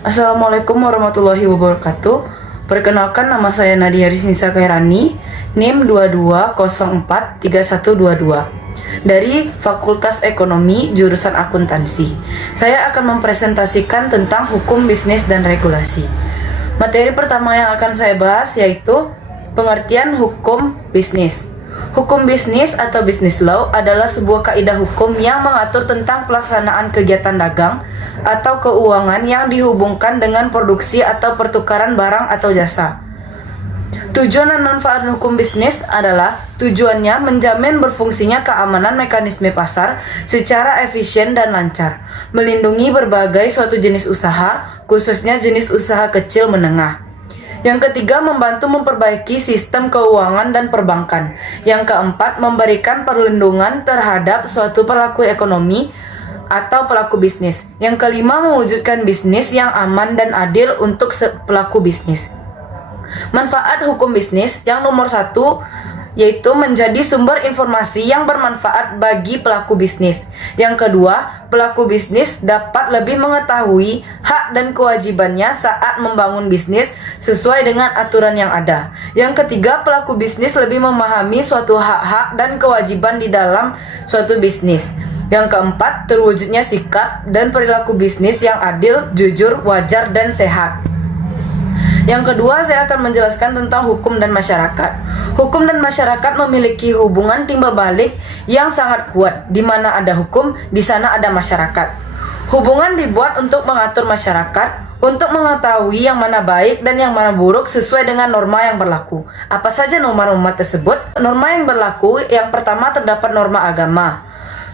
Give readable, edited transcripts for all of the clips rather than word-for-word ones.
Assalamualaikum warahmatullahi wabarakatuh. Perkenalkan, nama saya Nadia Riznisha Khairani, NIM 22043122 dari Fakultas Ekonomi jurusan Akuntansi. Saya akan mempresentasikan tentang hukum bisnis dan regulasi. Materi pertama yang akan saya bahas yaitu pengertian hukum bisnis. Hukum bisnis atau business law adalah sebuah kaidah hukum yang mengatur tentang pelaksanaan kegiatan dagang atau keuangan yang dihubungkan dengan produksi atau pertukaran barang atau jasa. Tujuan dan manfaat hukum bisnis adalah tujuannya menjamin berfungsinya keamanan mekanisme pasar secara efisien dan lancar, melindungi berbagai suatu jenis usaha, khususnya jenis usaha kecil menengah. Yang ketiga, membantu memperbaiki sistem keuangan dan perbankan. Yang keempat, memberikan perlindungan terhadap suatu pelaku ekonomi atau pelaku bisnis. Yang kelima, mewujudkan bisnis yang aman dan adil untuk pelaku bisnis. Manfaat hukum bisnis yang nomor 1 yaitu menjadi sumber informasi yang bermanfaat bagi pelaku bisnis. Yang kedua, pelaku bisnis dapat lebih mengetahui hak dan kewajibannya saat membangun bisnis sesuai dengan aturan yang ada. Yang ketiga, pelaku bisnis lebih memahami suatu hak-hak dan kewajiban di dalam suatu bisnis. Yang keempat, terwujudnya sikap dan perilaku bisnis yang adil, jujur, wajar, dan sehat. Yang kedua, saya akan menjelaskan tentang hukum dan masyarakat. Hukum dan masyarakat memiliki hubungan timbal balik yang sangat kuat. Di mana ada hukum, di sana ada masyarakat. Hubungan dibuat untuk mengatur masyarakat, untuk mengetahui yang mana baik dan yang mana buruk sesuai dengan norma yang berlaku. Apa saja norma-norma tersebut? Norma yang berlaku, yang pertama terdapat norma agama.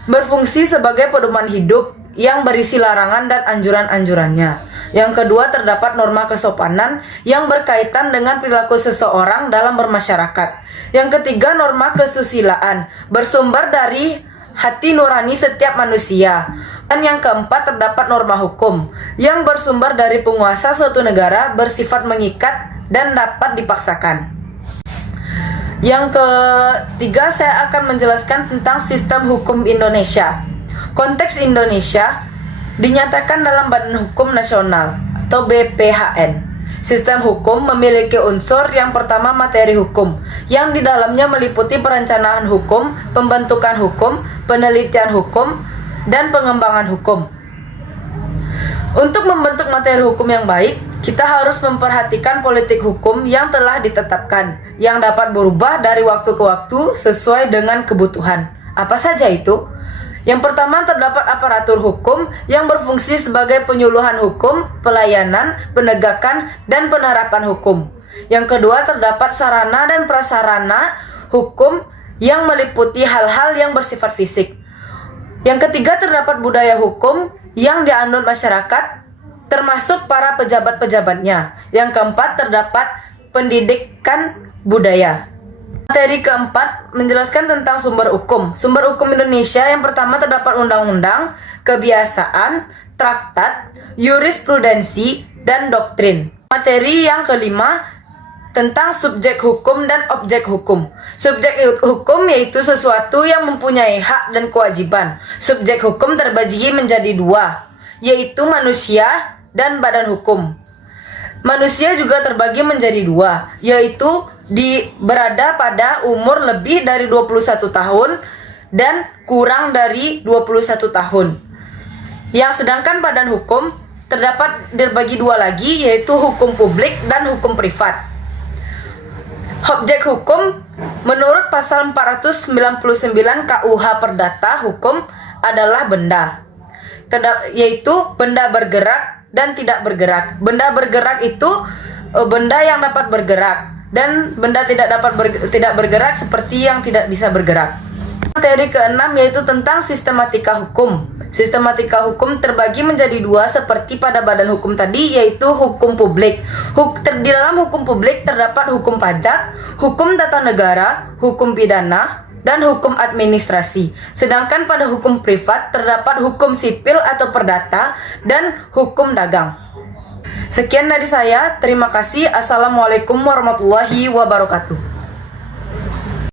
Berfungsi sebagai pedoman hidup yang berisi larangan dan anjuran-anjurannya. Yang kedua, terdapat norma kesopanan yang berkaitan dengan perilaku seseorang dalam bermasyarakat. Yang ketiga, norma kesusilaan bersumber dari hati nurani setiap manusia. Dan yang keempat, terdapat norma hukum yang bersumber dari penguasa suatu negara, bersifat mengikat dan dapat dipaksakan. Yang ketiga, saya akan menjelaskan tentang sistem hukum Indonesia. Konteks Indonesia dinyatakan dalam Badan Hukum Nasional atau BPHN. Sistem hukum memiliki unsur yang pertama materi hukum, yang di dalamnya meliputi perencanaan hukum, pembentukan hukum, penelitian hukum, dan pengembangan hukum. Untuk membentuk materi hukum yang baik, kita harus memperhatikan politik hukum yang telah ditetapkan, yang dapat berubah dari waktu ke waktu sesuai dengan kebutuhan. Apa saja itu? Yang pertama, terdapat aparatur hukum yang berfungsi sebagai penyuluhan hukum, pelayanan, penegakan, dan penerapan hukum. Yang kedua, terdapat sarana dan prasarana hukum yang meliputi hal-hal yang bersifat fisik. Yang ketiga, terdapat budaya hukum yang dianut masyarakat, termasuk para pejabat-pejabatnya. Yang keempat, terdapat pendidikan budaya. Materi keempat menjelaskan tentang sumber hukum. Sumber hukum Indonesia yang pertama terdapat undang-undang, kebiasaan, traktat, jurisprudensi, dan doktrin. Materi yang kelima tentang subjek hukum dan objek hukum. Subjek hukum yaitu sesuatu yang mempunyai hak dan kewajiban. Subjek hukum terbagi menjadi dua, yaitu manusia dan badan hukum. Manusia juga terbagi menjadi dua, yaitu berada pada umur lebih dari 21 tahun dan kurang dari 21 tahun. Yang sedangkan badan hukum terdapat dibagi dua lagi, yaitu hukum publik dan hukum privat. Objek hukum menurut pasal 499 KUH Perdata Hukum adalah benda, yaitu benda bergerak dan tidak bergerak. Benda bergerak itu benda yang dapat bergerak, dan benda tidak bergerak seperti yang tidak bisa bergerak. Materi keenam yaitu tentang sistematika hukum. Sistematika hukum terbagi menjadi dua seperti pada badan hukum tadi, yaitu hukum publik. Di dalam hukum publik terdapat hukum pajak, hukum tata negara, hukum pidana, dan hukum administrasi. Sedangkan pada hukum privat terdapat hukum sipil atau perdata dan hukum dagang. Sekian dari saya, terima kasih. Assalamualaikum warahmatullahi wabarakatuh.